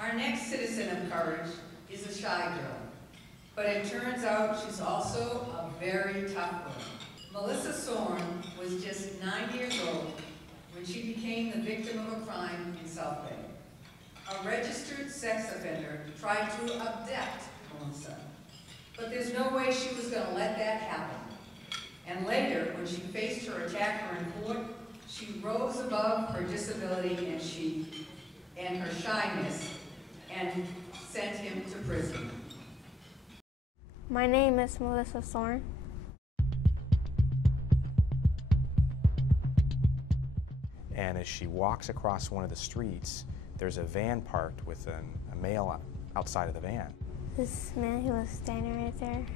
Our next citizen of courage is a shy girl, but it turns out she's also a very tough girl. Melissa Sorn was just 9 years old when she became the victim of a crime in South Bay. A registered sex offender tried to abduct Melissa, but there's no way she was going to let that happen. And later, when she faced her attacker in court, she rose above her disability and her shyness and sent him to prison. My name is Melissa Sorn. And as she walks across one of the streets, there's a van parked with a male outside of the van. This man, he was standing right there.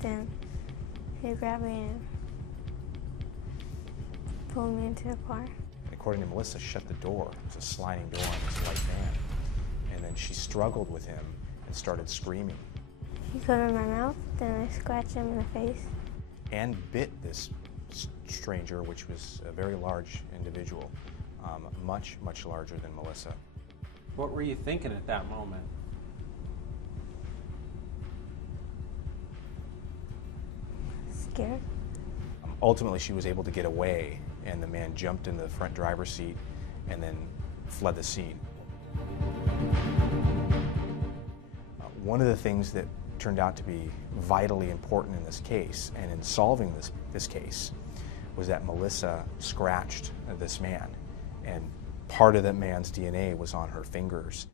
Then he grabbed me and pulled me into the car. According to Melissa, shut the door. It was a sliding door on this white van. And then she struggled with him and started screaming. He covered my mouth, then I scratched him in the face. And bit this stranger, which was a very large individual, much, much larger than Melissa. What were you thinking at that moment? Scared. Ultimately, she was able to get away, and the man jumped in the front driver's seat and then fled the scene. One of the things that turned out to be vitally important in this case, and in solving this case, was that Melissa scratched this man, and part of that man's DNA was on her fingers.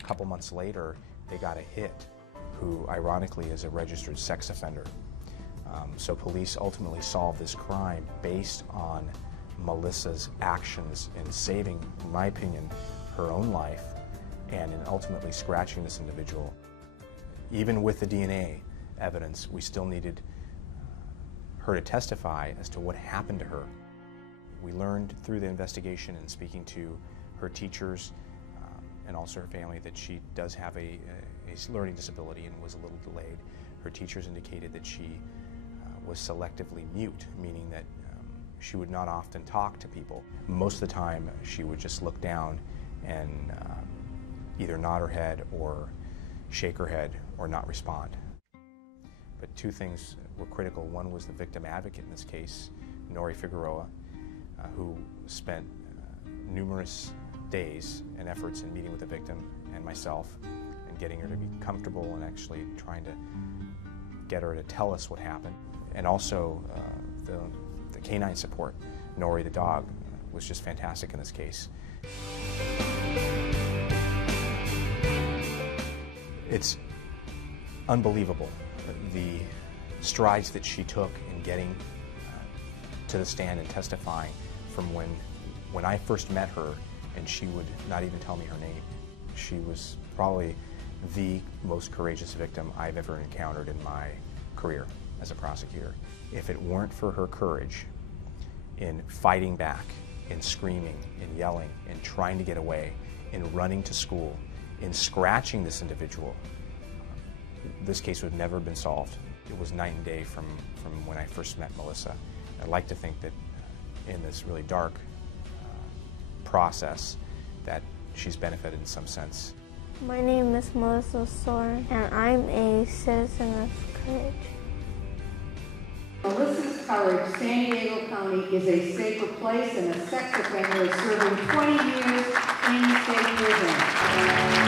A couple months later, they got a hit, who ironically is a registered sex offender. So police ultimately solved this crime based on Melissa's actions in saving, in my opinion, her own life, and in ultimately scratching this individual. Even with the DNA evidence, we still needed her to testify as to what happened to her. We learned through the investigation and speaking to her teachers and also her family that she does have a learning disability and was a little delayed. Her teachers indicated that she was selectively mute, meaning that she would not often talk to people. Most of the time, she would just look down and either nod her head or shake her head or not respond. But two things were critical. One was the victim advocate in this case, Nori Figueroa, who spent numerous days and efforts in meeting with the victim and myself and getting her to be comfortable and actually trying to get her to tell us what happened. And also the canine support. Nori the dog was just fantastic in this case. It's unbelievable the strides that she took in getting to the stand and testifying from when I first met her and she would not even tell me her name. She was probably the most courageous victim I've ever encountered in my career as a prosecutor. If it weren't for her courage in fighting back, in screaming, in yelling, in trying to get away, in running to school, in scratching this individual, this case would never have been solved. It was night and day from when I first met Melissa. I'd like to think that in this really dark process that she's benefited in some sense. My name is Melissa Sorn, and I'm a citizen of courage. Melissa's Courage, San Diego County is a safer place, and a sex offender is serving 20 years in state prison.